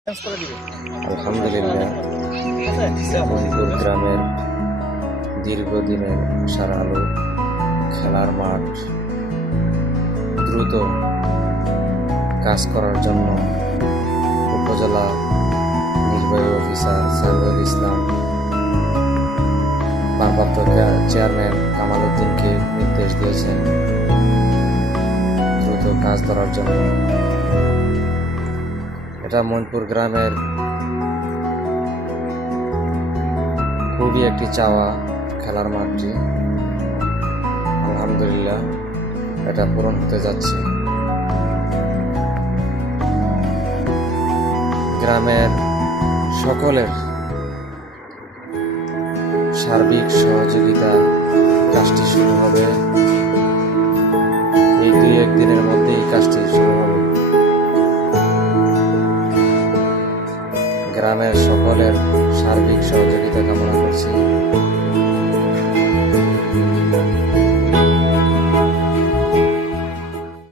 আলহামদুলিল্লাহ, মইনপুর গ্রামের দীর্ঘদিনের সারালো খেলার মাঠ দ্রুত কাজ করার জন্য উপজেলা নির্বাহী অফিসার সাইফুল ইসলাম ভারপ্রাপ্ত চেয়ারম্যান কামাল উদ্দিনকে নির্দেশ দিয়েছেন দ্রুত কাজ ধরার জন্য। এটা মইনপুর গ্রামের খুবই একটি চাওয়া খেলার মাঠটি। আলহামদুলিল্লাহ, এটা পূরণ হতে যাচ্ছে। গ্রামের সকলের সার্বিক সহযোগিতা কাজটি শুরু হবে। এই 2-1 দিনের মধ্যেই কাজটি শুরু হবে। গ্রামের সকলের সার্বিক সহযোগিতা কামনা করছি।